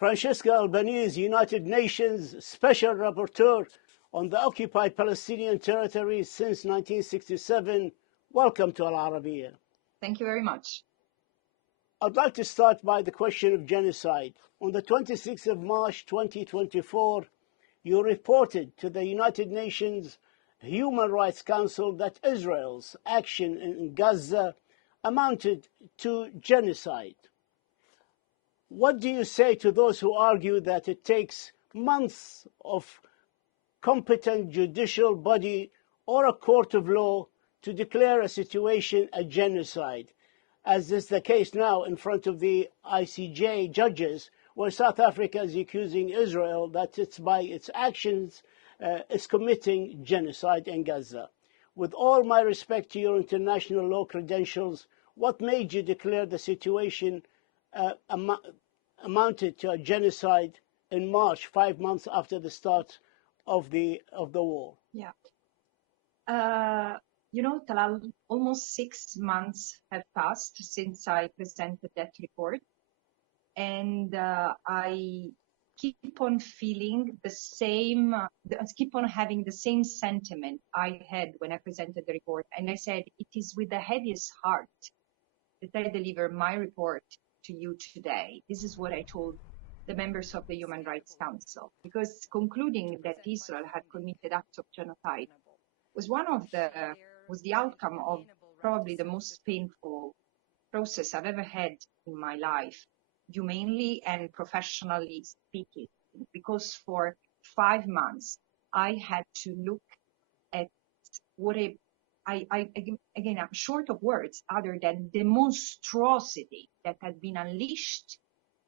Francesca Albanese, United Nations Special Rapporteur on the occupied Palestinian territories since 1967. Welcome to Al Arabiya. Thank you very much. I'd like to start by the question of genocide. On the 26th of March 2024, you reported to the United Nations Human Rights Council that Israel's action in Gaza amounted to genocide. What do you say to those who argue that it takes months of competent judicial body or a court of law to declare a situation a genocide, as is the case now in front of the ICJ judges, where South Africa is accusing Israel that it's by its actions is committing genocide in Gaza? With all my respect to your international law credentials, what made you declare the situation amounted to a genocide in March, 5 months after the start of the war? Yeah. Talal, almost 6 months have passed since I presented that report. And I keep on feeling the same, keep on having the same sentiment I had when I presented the report. And I said, it is with the heaviest heart that I deliver my report to you today. This is what I told the members of the Human Rights Council, because concluding that Israel had committed acts of genocide was was the outcome of probably the most painful process I've ever had in my life, humanely and professionally speaking, because for 5 months I had to look at what again, I'm short of words other than the monstrosity that had been unleashed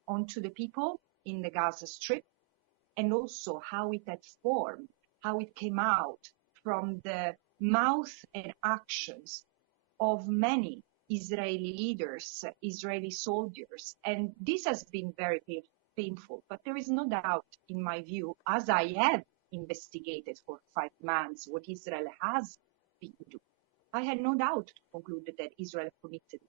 onto the people in the Gaza Strip, and also how it had formed, how it came out from the mouth and actions of many Israeli leaders, Israeli soldiers. And this has been very painful, but there is no doubt in my view, as I have investigated for 5 months what Israel has been doing, I had no doubt to conclude that Israel committed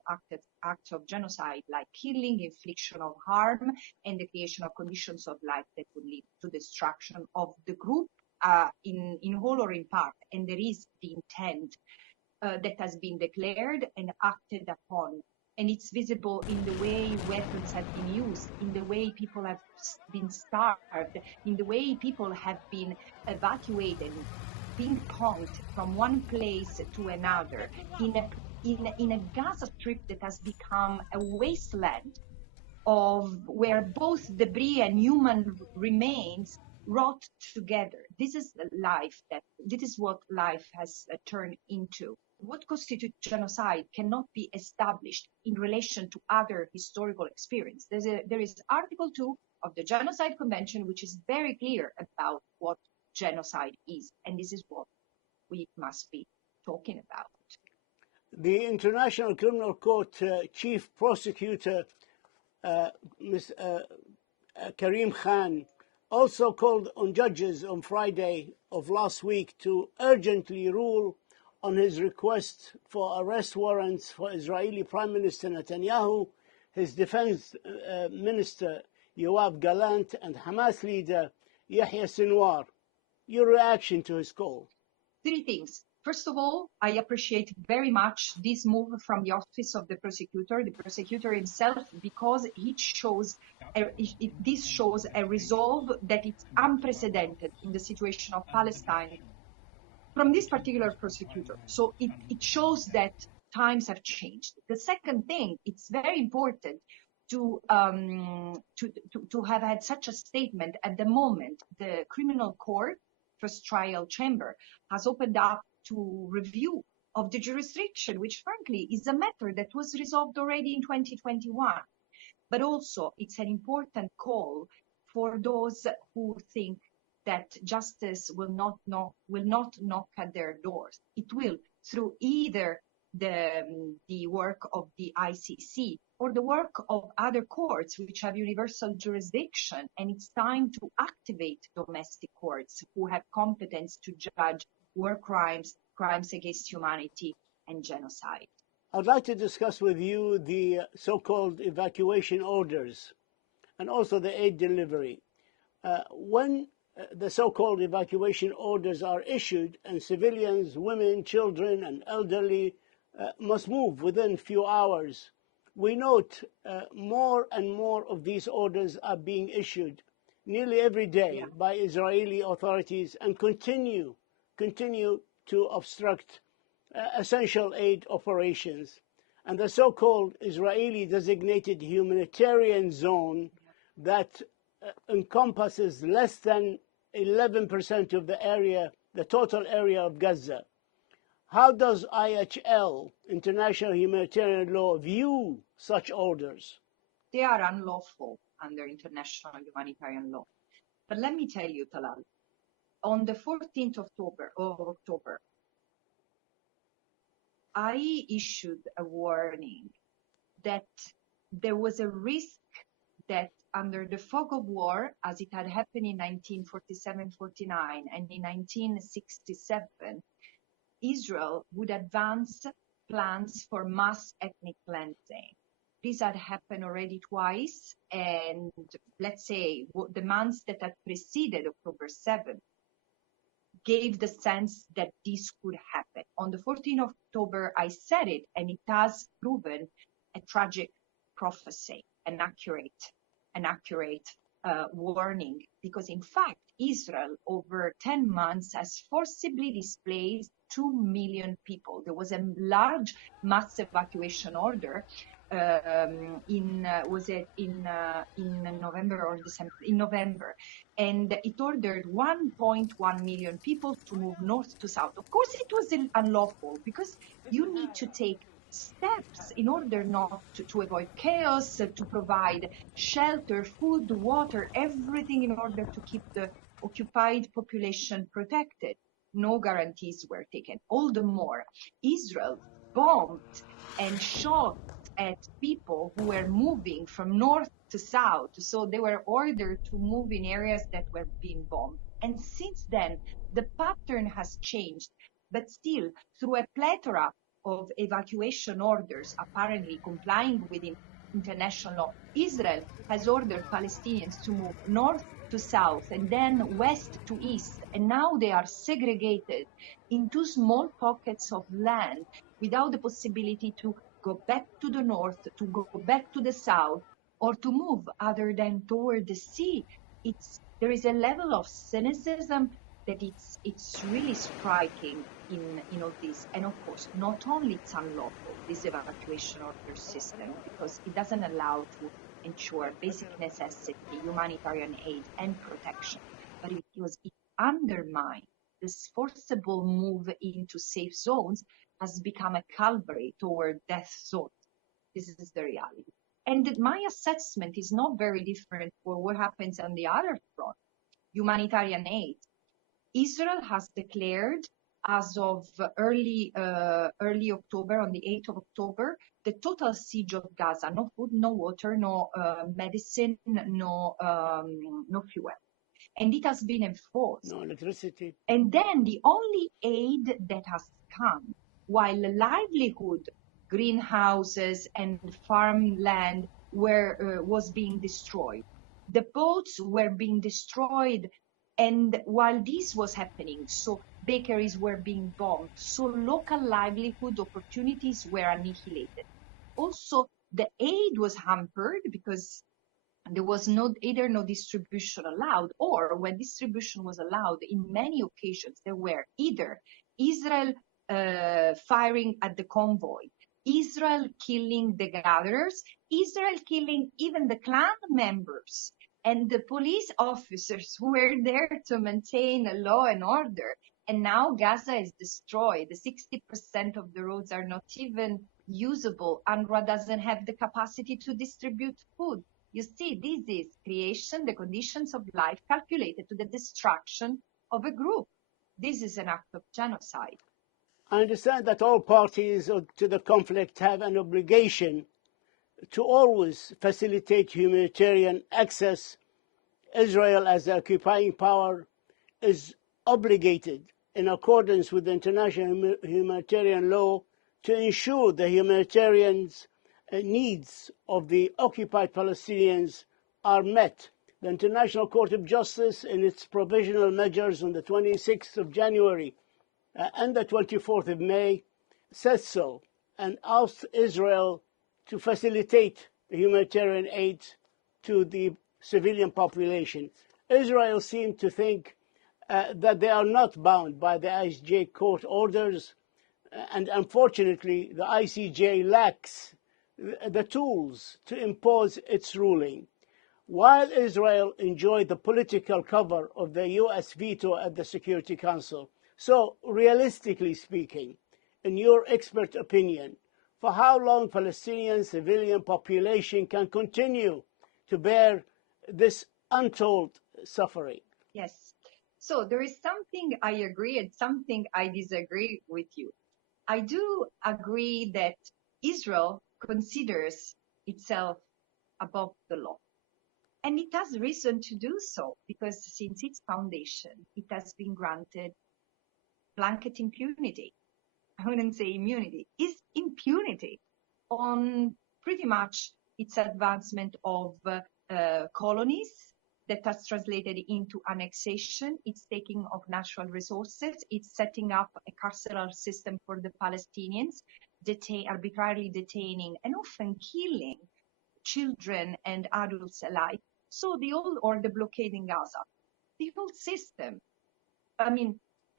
acts of genocide like killing, infliction of harm, and the creation of conditions of life that would lead to destruction of the group in whole or in part. And there is the intent that has been declared and acted upon. And it's visible in the way weapons have been used, in the way people have been starved, in the way people have been evacuated, ping-ponged from one place to another, in a Gaza Strip that has become a wasteland of where both debris and human remains rot together. This is what life has turned into. What constitutes genocide cannot be established in relation to other historical experience. There is Article 2 of the Genocide Convention, which is very clear about what genocide is, and this is what we must be talking about. The International Criminal Court Chief Prosecutor, Karim Khan, also called on judges on Friday of last week to urgently rule on his request for arrest warrants for Israeli Prime Minister Netanyahu, his Defense Minister Yoav Gallant, and Hamas leader Yahya Sinwar. Your reaction to his call? 3 things. First of all, I appreciate very much this move from the office of the prosecutor himself, because this shows a resolve that is unprecedented in the situation of Palestine from this particular prosecutor. So it shows that times have changed. The second thing, it's very important to have had such a statement at the moment. The criminal court, first trial chamber, has opened up to review of the jurisdiction, which frankly is a matter that was resolved already in 2021. But also it's an important call for those who think that justice will not knock at their doors. It will, through either the work of the ICC or the work of other courts which have universal jurisdiction. And it's time to activate domestic courts who have competence to judge war crimes, crimes against humanity, and genocide. I'd like to discuss with you the so-called evacuation orders and also the aid delivery. When the so-called evacuation orders are issued and civilians, women, children, and elderly must move within few hours, we note more and more of these orders are being issued nearly every day by Israeli authorities and continue to obstruct essential aid operations. And the so-called Israeli designated humanitarian zone that encompasses less than 11% of the area, the total area of Gaza. How does IHL, International Humanitarian Law, view such orders? They are unlawful under international humanitarian law. But let me tell you, Talal, on the 14th of October, I issued a warning that there was a risk that under the fog of war, as it had happened in 1947-49 and in 1967, Israel would advance plans for mass ethnic cleansing. This had happened already twice, and let's say the months that had preceded October 7th gave the sense that this could happen. On the 14th of October, I said it, and it has proven a tragic prophecy, an accurate warning, because in fact, Israel over 10 months has forcibly displaced 2 million people. There was a large mass evacuation order in November or December, in November, and it ordered 1.1 million people to move north to south. Of course, it was unlawful because you need to take steps in order not to avoid chaos, to provide shelter, food, water, everything in order to keep the occupied population protected. No guarantees were taken. All the more, Israel bombed and shot at people who were moving from north to south. So they were ordered to move in areas that were being bombed. And since then, the pattern has changed. But still, through a plethora of evacuation orders, apparently complying with international law, Israel has ordered Palestinians to move north to south and then west to east. And now they are segregated into small pockets of land without the possibility to go back to the north, to go back to the south, or to move other than toward the sea. There is a level of cynicism that it's really striking in all this. And of course, not only it's unlawful, this evacuation order system, because it doesn't allow to ensure basic necessity, humanitarian aid and protection, but because it undermines this forcible move into safe zones has become a calvary toward death zones. This is the reality. And my assessment is not very different for what happens on the other front, humanitarian aid. Israel has declared as of early October, on the 8th of October, the total siege of Gaza, no food, no water, no medicine, no fuel. And it has been enforced. No electricity. And then the only aid that has come, while livelihood, greenhouses and farmland was being destroyed. The boats were being destroyed. And while this was happening, so bakeries were being bombed, so local livelihood opportunities were annihilated. Also, the aid was hampered because there was either no distribution allowed, or when distribution was allowed, in many occasions, there were either Israel firing at the convoy, Israel killing the gatherers, Israel killing even the clan members, and the police officers who were there to maintain law and order. And now Gaza is destroyed. 60% of the roads are not even usable. UNRWA doesn't have the capacity to distribute food. You see, this is creation, the conditions of life calculated to the destruction of a group. This is an act of genocide. I understand that all parties to the conflict have an obligation to always facilitate humanitarian access. Israel, as the occupying power, is obligated in accordance with international humanitarian law to ensure the humanitarian needs of the occupied Palestinians are met. The International Court of Justice, in its provisional measures on the 26th of January and the 24th of May, says so and asks Israel to facilitate the humanitarian aid to the civilian population. Israel seemed to think that they are not bound by the ICJ court orders, and unfortunately the ICJ lacks the tools to impose its ruling. While Israel enjoyed the political cover of the US veto at the Security Council. So, realistically speaking, in your expert opinion, for how long Palestinian civilian population can continue to bear this untold suffering? Yes. So there is something I agree and something I disagree with you. I do agree that Israel considers itself above the law. And it has reason to do so, because since its foundation, it has been granted blanket impunity. I wouldn't say immunity, is impunity on pretty much its advancement of colonies that has translated into annexation, its taking of natural resources, it's setting up a carceral system for the Palestinians, arbitrarily detaining and often killing children and adults alike. So the blockade in Gaza, the whole system,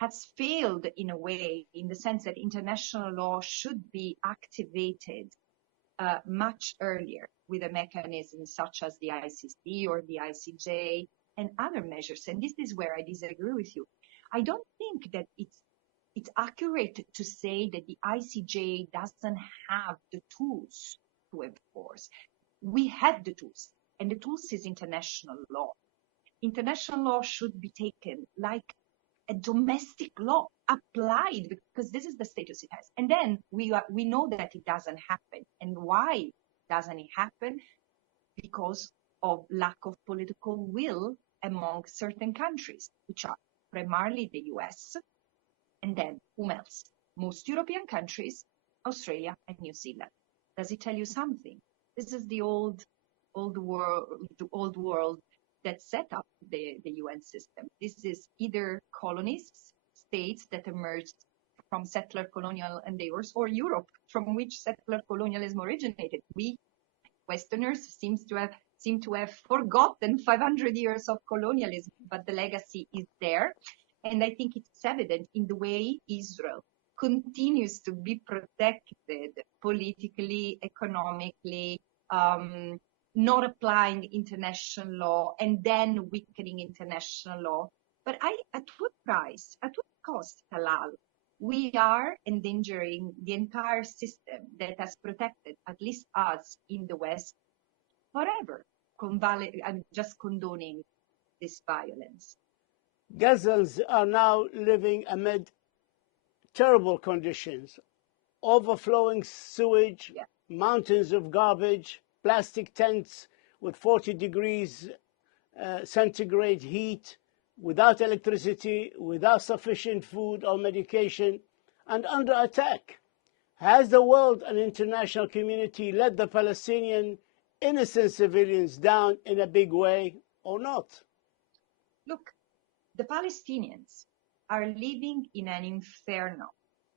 has failed in a way, in the sense that international law should be activated much earlier with a mechanism such as the ICC or the ICJ and other measures. And this is where I disagree with you. I don't think that it's accurate to say that the ICJ doesn't have the tools to enforce. We have the tools, and the tools is international law. International law should be taken like a domestic law applied, because this is the status it has. And then we know that it doesn't happen. And why doesn't it happen? Because of lack of political will among certain countries, which are primarily the US, and then whom else? Most European countries, Australia and New Zealand. Does it tell you something? This is the old world that set up the UN system. This is either colonies, states that emerged from settler colonial endeavors, or Europe, from which settler colonialism originated. We Westerners seem to have forgotten 500 years of colonialism, but the legacy is there. And I think it's evident in the way Israel continues to be protected politically, economically, not applying international law and then weakening international law. But at what price, at what cost, Halal? We are endangering the entire system that has protected at least us in the West forever, just condoning this violence. Gazans are now living amid terrible conditions, overflowing sewage, mountains of garbage, plastic tents with 40 degrees centigrade heat, without electricity, without sufficient food or medication, and under attack. Has the world and international community let the Palestinian innocent civilians down in a big way or not? Look, the Palestinians are living in an inferno.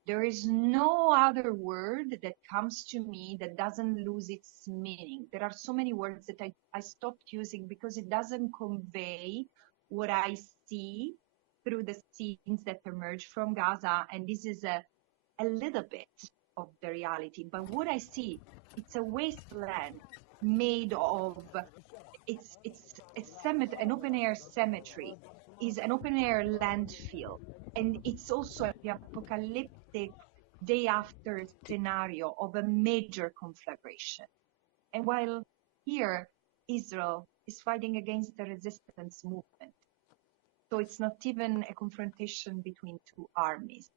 There is no other word that comes to me that doesn't lose its meaning. There are so many words that I stopped using because it doesn't convey what I see through the scenes that emerge from Gaza. And this is a little bit of the reality. But what I see, it's a wasteland made of, it's an open air cemetery, is an open air landfill. And it's also the apocalyptic day after scenario of a major conflagration. And while here, Israel is fighting against the resistance movement. So it's not even a confrontation between two armies.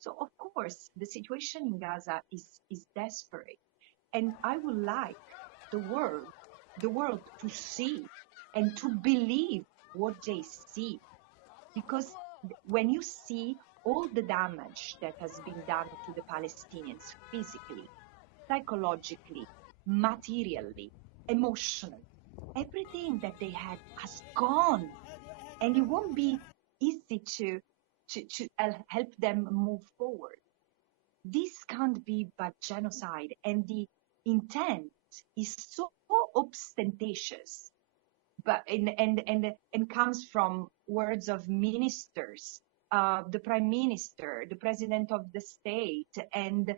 So of course, the situation in Gaza is desperate. And I would like the world to see and to believe what they see. Because when you see all the damage that has been done to the Palestinians physically, psychologically, materially, emotionally, everything that they had has gone, and it won't be easy to help them move forward. This can't be but genocide, and the intent is so ostentatious, but and comes from words of ministers, the prime minister, the president of the state, and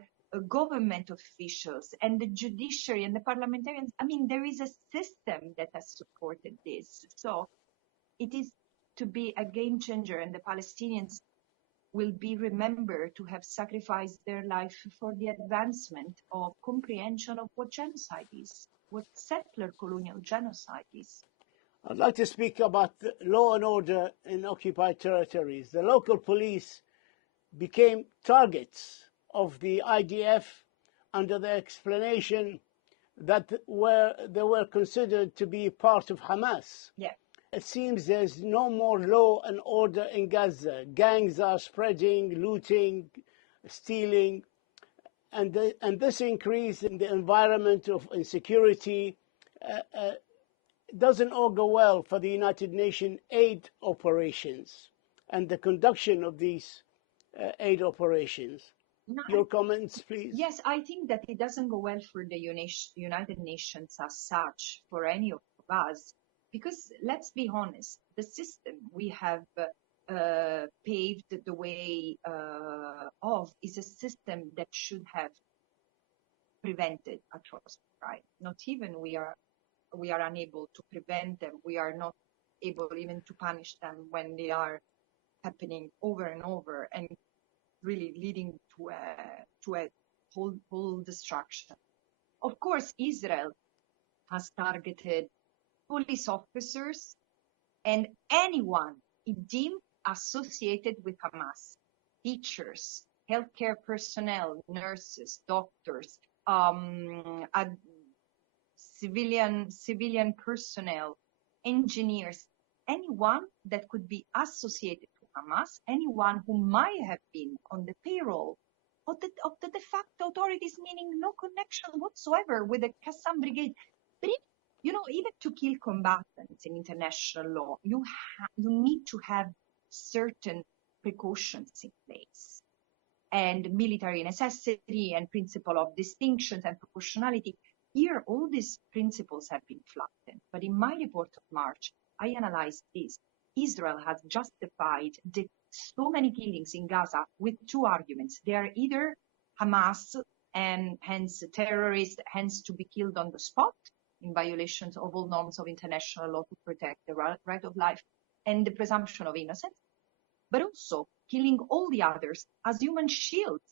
government officials, and the judiciary, and the parliamentarians. I mean, there is a system that has supported this. So it is to be a game changer, and the Palestinians will be remembered to have sacrificed their life for the advancement of comprehension of what genocide is, what settler colonial genocide is. I'd like to speak about law and order in occupied territories. The local police became targets of the IDF under the explanation that they were considered to be part of Hamas. Yeah. It seems there's no more law and order in Gaza. Gangs are spreading, looting, stealing, and this increase in the environment of insecurity doesn't augur well for the United Nations aid operations and the conduction of these aid operations. No, Your comments, please? Yes, I think that it doesn't go well for the United Nations as such, for any of us, because let's be honest, the system we have paved the way of is a system that should have prevented atrocities, right? Not even we are unable to prevent them. We are not able even to punish them when they are happening over and over and really leading to a whole destruction. Of course, Israel has targeted police officers and anyone it deemed associated with Hamas, teachers, healthcare personnel, nurses, doctors, civilian personnel, engineers, anyone that could be associated to Hamas, anyone who might have been on the payroll of the de facto authorities, meaning no connection whatsoever with the Qassam Brigade. But even to kill combatants in international law, you need to have certain precautions in place, and military necessity and principle of distinctions and proportionality. Here, all these principles have been flattened. But in my report of March, I analyzed this. Israel has justified so many killings in Gaza with two arguments. They are either Hamas and hence terrorists, hence to be killed on the spot in violations of all norms of international law to protect the right of life and the presumption of innocence, but also killing all the others as human shields.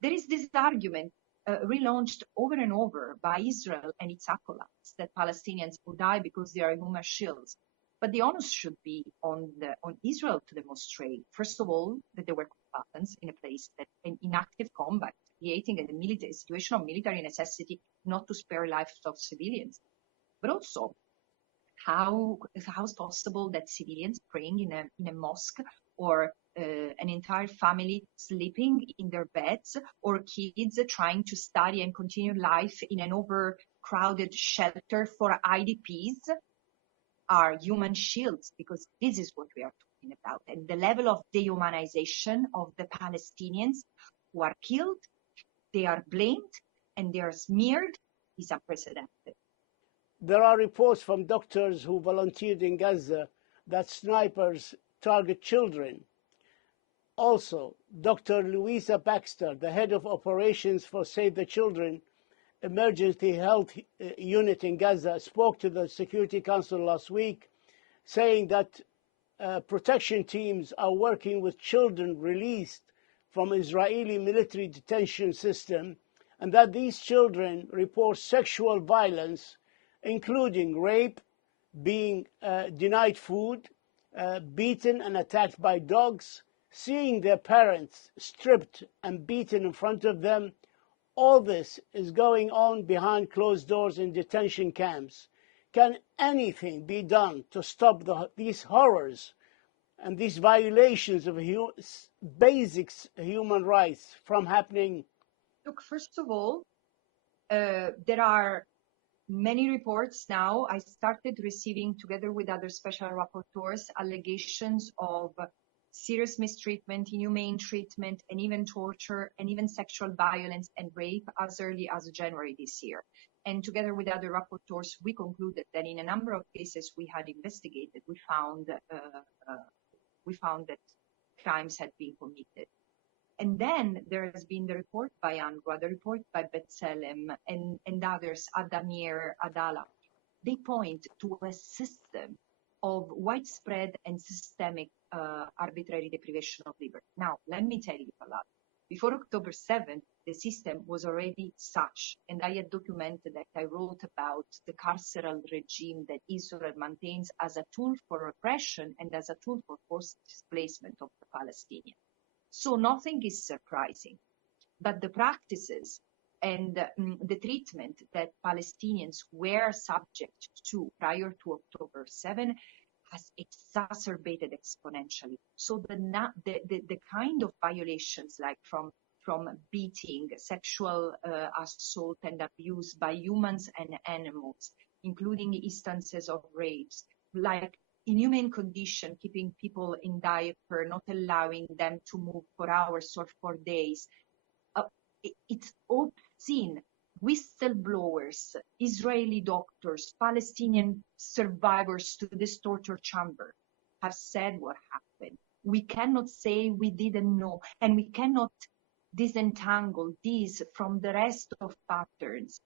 There is this argument relaunched over and over by Israel and its acolytes that Palestinians will die because they are human shields. But the onus should be on Israel to demonstrate, first of all, that there were combatants in a place that in active combat, creating a situation of military necessity not to spare lives of civilians. But also, how is possible that civilians praying in a mosque, or an entire family sleeping in their beds, or kids trying to study and continue life in an overcrowded shelter for IDPs are human shields? Because this is what we are talking about. And the level of dehumanization of the Palestinians who are killed, they are blamed, and they are smeared is unprecedented. There are reports from doctors who volunteered in Gaza that snipers target children. Also, Dr. Louisa Baxter, the head of operations for Save the Children Emergency Health Unit in Gaza, spoke to the Security Council last week, saying that protection teams are working with children released from Israeli military detention system, and that these children report sexual violence, including rape, being denied food, beaten and attacked by dogs, seeing their parents stripped and beaten in front of them. All this is going on behind closed doors in detention camps. Can anything be done to stop these horrors and these violations of basic human rights from happening? Look, first of all, there are many reports now. I started receiving, together with other special rapporteurs, allegations of serious mistreatment, inhumane treatment, and even torture, and even sexual violence and rape as early as January this year. And together with other rapporteurs, we concluded that in a number of cases we had investigated, we found that crimes had been committed. And then there has been the report by UNRWA, the report by B'Tselem, and others, Adamir, Adala. They point to a system of widespread and systemic arbitrary deprivation of liberty. Now, let me tell you a lot. Before October 7th, the system was already such, and I had documented that. I wrote about the carceral regime that Israel maintains as a tool for repression and as a tool for forced displacement of the Palestinians. So nothing is surprising, but the practices and the treatment that Palestinians were subject to prior to October 7 has exacerbated exponentially. So the kind of violations, like from beating, sexual assault and abuse by humans and animals, including instances of rapes, like inhumane condition, keeping people in diaper, not allowing them to move for hours or for days. It's obscene. Whistleblowers, Israeli doctors, Palestinian survivors to this torture chamber have said what happened. We cannot say we didn't know, and we cannot disentangle these from the rest of patterns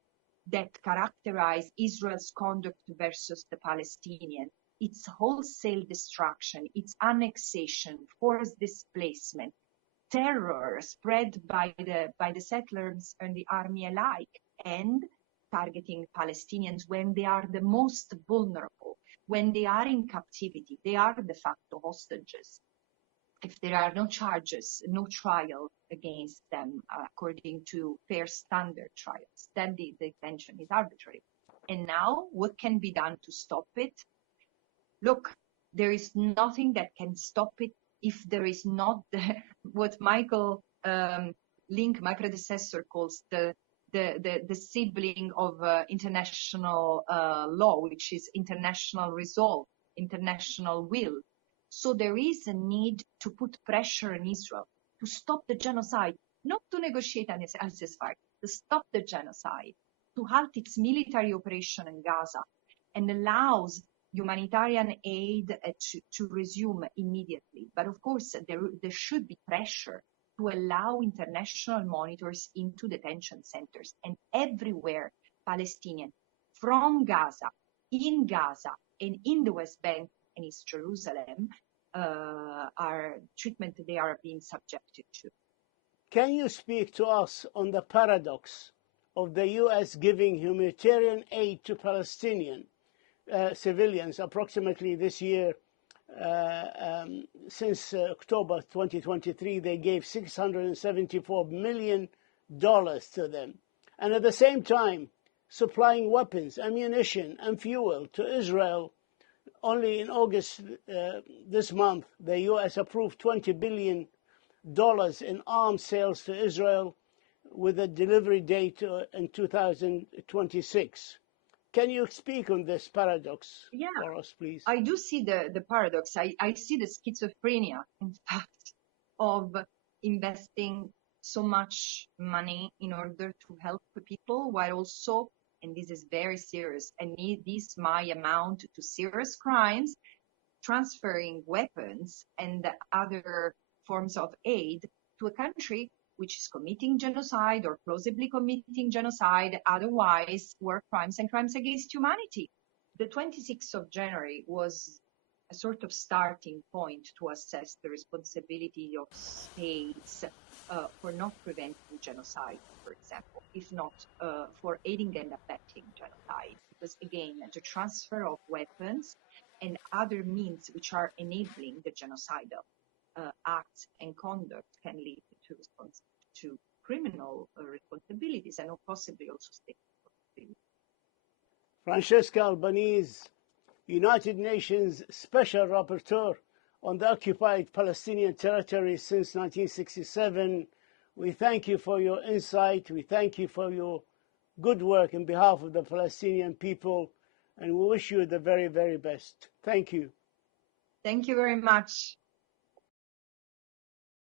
that characterize Israel's conduct versus the Palestinians. It's wholesale destruction, it's annexation, forced displacement, terror spread by the settlers and the army alike, and targeting Palestinians when they are the most vulnerable, when they are in captivity. They are de facto hostages. If there are no charges, no trial against them according to fair standard trials, then the detention is arbitrary. And now, what can be done to stop it? Look, there is nothing that can stop it if there is not what Michael Link, my predecessor, calls the sibling of international law, which is international resolve, international will. So there is a need to put pressure on Israel to stop the genocide, not to negotiate an ceasefire, to stop the genocide, to halt its military operation in Gaza, and allows humanitarian aid to resume immediately. But of course, there should be pressure to allow international monitors into detention centers. And everywhere Palestinian, from Gaza, and in the West Bank and East Jerusalem, treatment they are being subjected to. Can you speak to us on the paradox of the U.S. giving humanitarian aid to Palestinian civilians approximately this year? Since October 2023, they gave $674 million to them. And at the same time, supplying weapons, ammunition, and fuel to Israel. Only in August this month, the U.S. approved $20 billion in arms sales to Israel with a delivery date in 2026. Can you speak on this paradox for us, please? I do see the paradox. I see the schizophrenia, in fact, of investing so much money in order to help the people, while also, and this is very serious, and this might amount to serious crimes, transferring weapons and other forms of aid to a country which is committing genocide or plausibly committing genocide, otherwise war crimes and crimes against humanity. The 26th of January was a sort of starting point to assess the responsibility of states for not preventing genocide, for example, if not for aiding and abetting genocide. Because again, the transfer of weapons and other means which are enabling the genocidal acts and conduct can lead to criminal responsibilities and possibly also state responsibilities. Francesca Albanese, United Nations Special Rapporteur on the occupied Palestinian territory since 1967. We thank you for your insight. We thank you for your good work in behalf of the Palestinian people, and we wish you the very, very best. Thank you. Thank you very much.